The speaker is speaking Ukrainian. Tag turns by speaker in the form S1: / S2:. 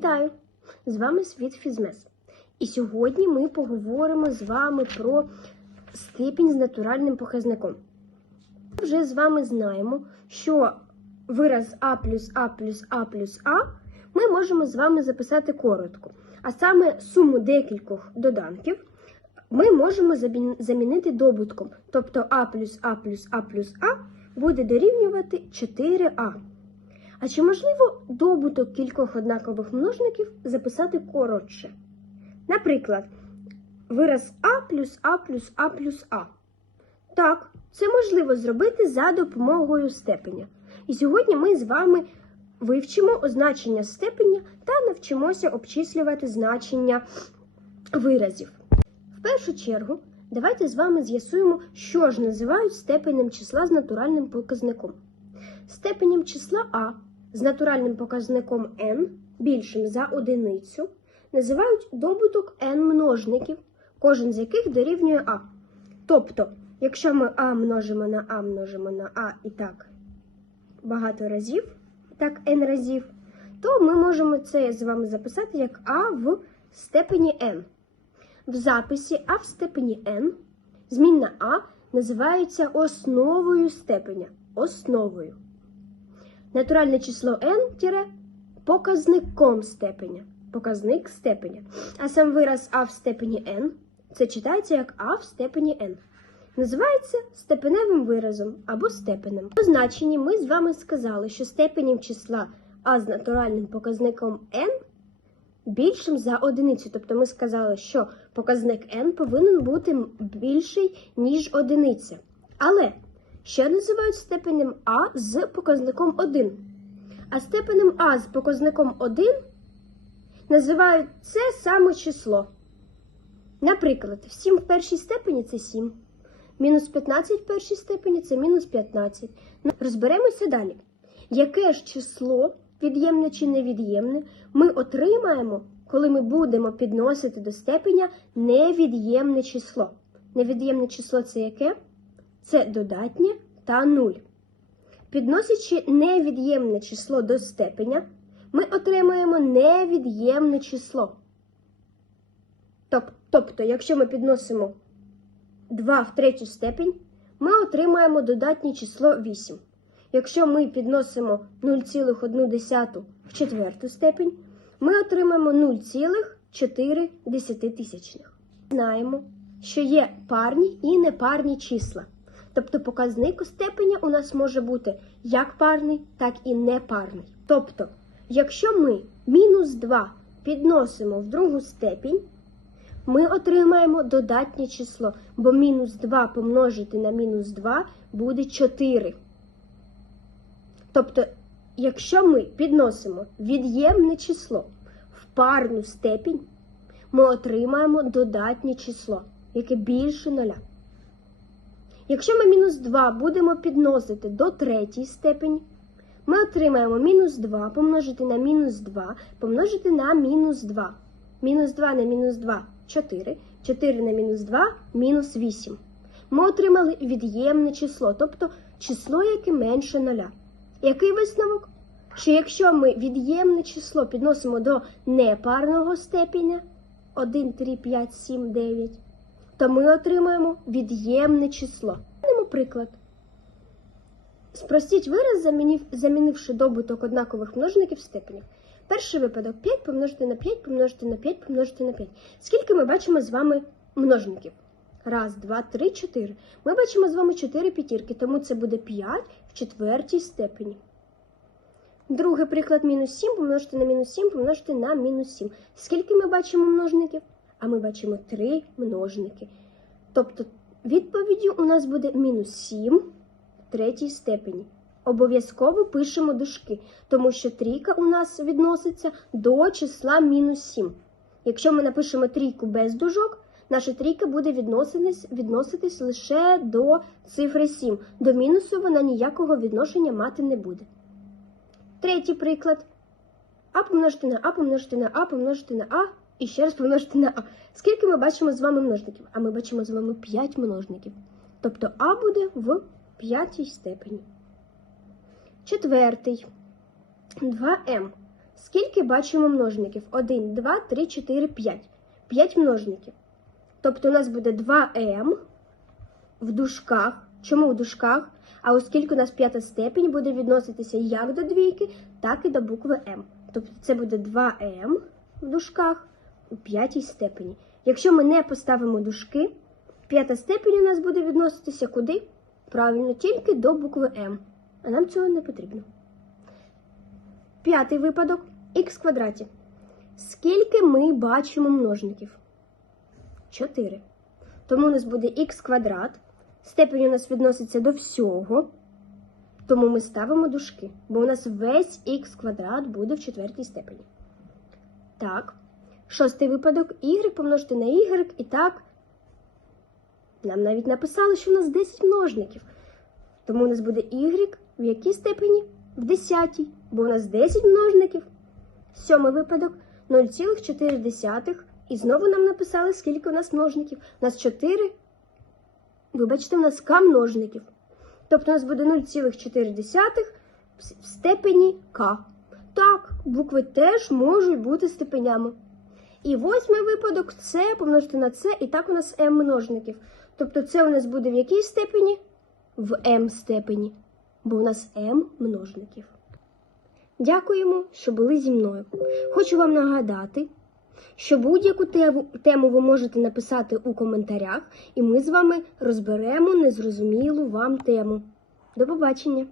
S1: Вітаю! З вами Світ Фізмес. І сьогодні ми поговоримо з вами про степінь з натуральним показником. Ми вже з вами знаємо, що вираз А плюс А плюс А плюс А ми можемо з вами записати коротко. А саме суму декількох доданків ми можемо замінити добутком. Тобто А плюс А плюс А плюс А буде дорівнювати 4А. А чи можливо добуток кількох однакових множників записати коротше? Наприклад, вираз А плюс А плюс А плюс А. Так, це можливо зробити за допомогою степеня. І сьогодні ми з вами вивчимо означення степеня та навчимося обчислювати значення виразів. В першу чергу, давайте з вами з'ясуємо, що ж називають степенем числа з натуральним показником. Степенем числа А з натуральним показником n більшим за одиницю називають добуток n множників, кожен з яких дорівнює А. Тобто, якщо ми А множимо на А множимо на А і так багато разів, так n разів, то ми можемо це з вами записати як А в степені n. В записі А в степені n змінна А називається основою степеня. Основою. Натуральне число n показником степеня. Показник степеня. А сам вираз А в степені n це читається як А в степені n. Називається степеневим виразом або степенем. У значенні ми з вами сказали, що степенем числа А з натуральним показником n більшим за одиницю. Тобто ми сказали, що показник n повинен бути більший, ніж одиниця. Але що називають степенем А з показником 1? А степенем А з показником 1 називають це саме число. Наприклад, 7 в першій степені це 7. Мінус 15 в першій степені це мінус 15. Ну, розберемося далі. Яке ж число, від'ємне чи невід'ємне, ми отримаємо, коли ми будемо підносити до степеня невід'ємне число. Невід'ємне число це яке? Це додатнє та нуль. Підносячи невід'ємне число до степеня, ми отримаємо невід'ємне число. Тобто, якщо ми підносимо 2 в третю степень, ми отримаємо додатнє число 8. Якщо ми підносимо 0,1 в четверту степень, ми отримаємо 0,4 тисячних. Знаємо, що є парні і непарні числа. Тобто показник степеня у нас може бути як парний, так і непарний. Тобто, якщо ми мінус 2 підносимо в другу степінь, ми отримаємо додатнє число, бо мінус 2 помножити на мінус 2 буде 4. Тобто, якщо ми підносимо від'ємне число в парну степінь, ми отримаємо додатнє число, яке більше нуля. Якщо ми мінус 2 будемо підносити до третій степені, ми отримаємо мінус 2 помножити на мінус 2 помножити на мінус 2. Мінус 2 на мінус 2 4. 4 на мінус 2 мінус 8. Ми отримали від'ємне число, тобто число, яке менше нуля. Який висновок? Що якщо ми від'ємне число підносимо до непарного степеня 1, 3, 5, 7, 9, то ми отримаємо від'ємне число. Приклад. Спростіть вираз, замінив, замінивши добуток однакових множників в степенях. Перший випадок 5 помножити на 5, помножити на 5, помножити на 5. Скільки ми бачимо з вами множників? Раз, два, три, чотири. Ми бачимо з вами 4 п'ятірки, тому це буде 5 в четвертій степені. Другий приклад мінус 7 помножити на мінус 7, помножити на мінус 7. Скільки ми бачимо множників? А ми бачимо 3 множники. Тобто відповіддю у нас буде мінус 7 в третій степені. Обов'язково пишемо дужки, тому що трійка у нас відноситься до числа мінус 7. Якщо ми напишемо трійку без дужок, наша трійка буде відноситись, відноситись лише до цифри 7. До мінусу вона ніякого відношення мати не буде. Третій приклад. А помножити на А, помножити на А, помножити на А і ще раз помножити на А. Скільки ми бачимо з вами множників? А ми бачимо з вами 5 множників. Тобто А буде в п'ятій степені. Четвертий. 2m. Скільки бачимо множників? 1, 2, 3, 4, 5. 5 множників. Тобто у нас буде 2m в дужках. Чому в дужках? А оскільки у нас п'ята степень буде відноситися як до двійки, так і до букви М. Тобто це буде 2m в дужках у п'ятій степені. Якщо ми не поставимо дужки, п'ята степень у нас буде відноситися куди? Правильно, тільки до букви М. А нам цього не потрібно. П'ятий випадок х квадраті. Скільки ми бачимо множників? 4. Тому у нас буде х квадрат. Степень у нас відноситься до всього. Тому ми ставимо дужки, бо у нас весь х квадрат буде в четвертій степені. Так. Шостий випадок y помножити на y і так. Нам навіть написали, що у нас 10 множників. Тому у нас буде y в якій степені? В десятій, бо у нас 10 множників. Сьомий випадок 0,4. І знову нам написали, скільки у нас множників. У нас 4. Вибачте, у нас k множників. Тобто у нас буде 0,4 в степені k. Так, букви теж можуть бути степенями. І восьмий випадок це помножити на це, і так у нас m множників. Тобто це у нас буде в якій степені? В m степені, бо у нас m множників. Дякуємо, що були зі мною. Хочу вам нагадати, що будь-яку тему, ви можете написати у коментарях, і ми з вами розберемо незрозумілу вам тему. До побачення!